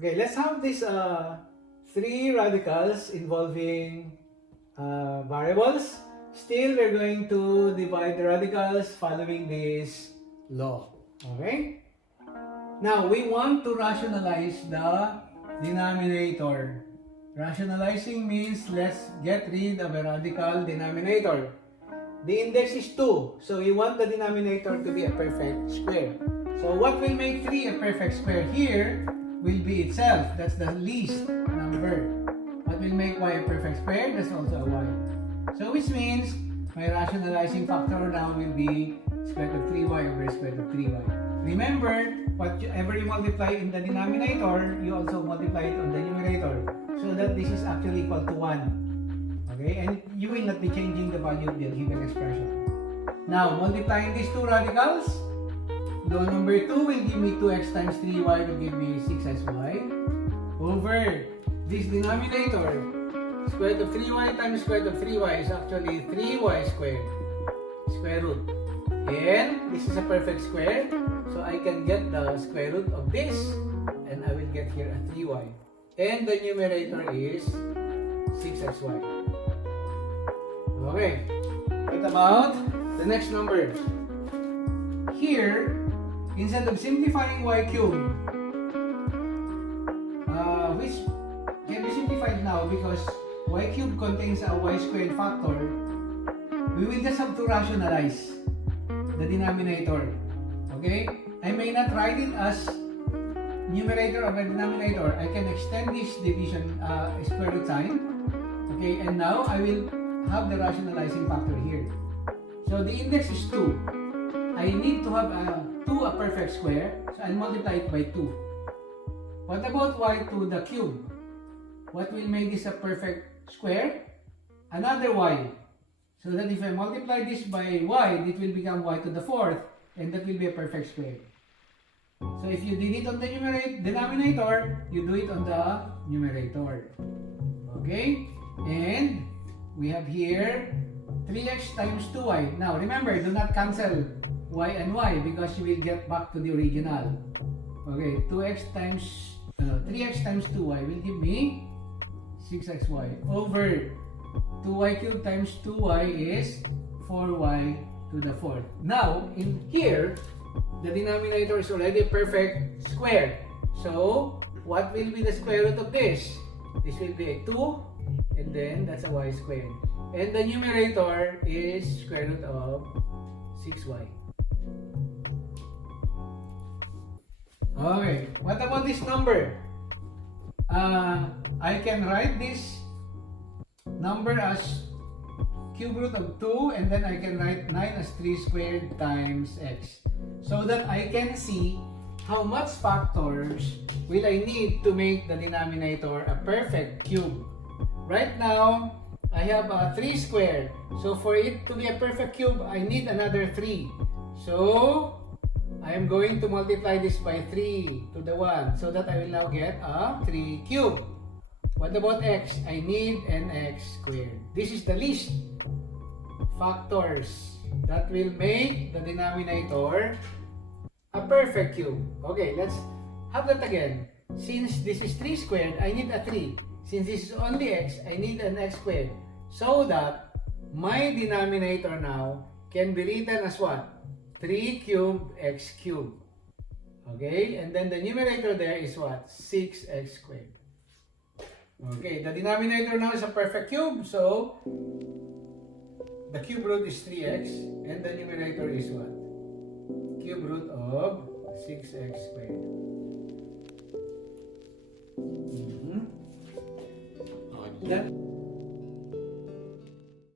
Okay, let's have these three radicals involving variables. Still, we're going to divide the radicals following this law. Okay? Now, we want to rationalize the denominator. Rationalizing means let's get rid of a radical denominator. The index is 2, so we want the denominator to be a perfect square. So what will make 3 a perfect square here will be itself. That's the least number. What will make y a perfect square? That's also a y. So which means my rationalizing factor now will be square root of 3y over square root of 3y. Remember, whatever you multiply in the denominator, you also multiply it on the numerator. So that this is actually equal to 1. Okay? And you will not be changing the value of the given expression. Now, multiplying these two radicals, law number 2 will give me 2x times 3y will give me 6xy over this denominator. Square root of 3y times square root of 3y is actually 3y squared. Square root. And this is a perfect square. So I can get the square root of this. And I will get here a 3y. And the numerator is 6xy. Okay. What about the next number? Here, instead of simplifying y cubed, which can be simplified now because y cubed contains a y squared factor, we will just have to rationalize the denominator. Okay? I may not write it as numerator of a denominator. I can extend this division square root sign. Okay? And now I will have the rationalizing factor here. So the index is 2. I need to have 2 a perfect square, so I'll multiply it by 2. What about y to the cube? What will make this a perfect square? Another y. So that if I multiply this by y, it will become y to the 4th, and that will be a perfect square. So if you did it on the denominator, you do it on the numerator. Okay? And we have here 3x times 2y. Now remember, do not cancel y and y because you will get back to the original. Okay, 3x times 2y will give me 6xy over 2y cubed times 2y is 4y to the 4th. Now, in here, the denominator is already a perfect square. So, what will be the square root of this? This will be a 2, and then that's a y squared. And the numerator is square root of 6y. Okay, what about this number? I can write this number as cube root of 2, and then I can write 9 as 3 squared times x. So that I can see how much factors will I need to make the denominator a perfect cube. Right now, I have a 3 squared. So for it to be a perfect cube, I need another 3. So I am going to multiply this by 3 to the 1 so that I will now get a 3 cubed. What about x? I need an x squared. This is the least factors that will make the denominator a perfect cube. Okay, let's have that again. Since this is 3 squared, I need a 3. Since this is only x, I need an x squared. So that my denominator now can be written as what? 3 cubed x cubed. Okay, and then the numerator there is what? 6x squared. Okay, the denominator now is a perfect cube, so the cube root is 3x, and the numerator is what? Cube root of 6x squared. That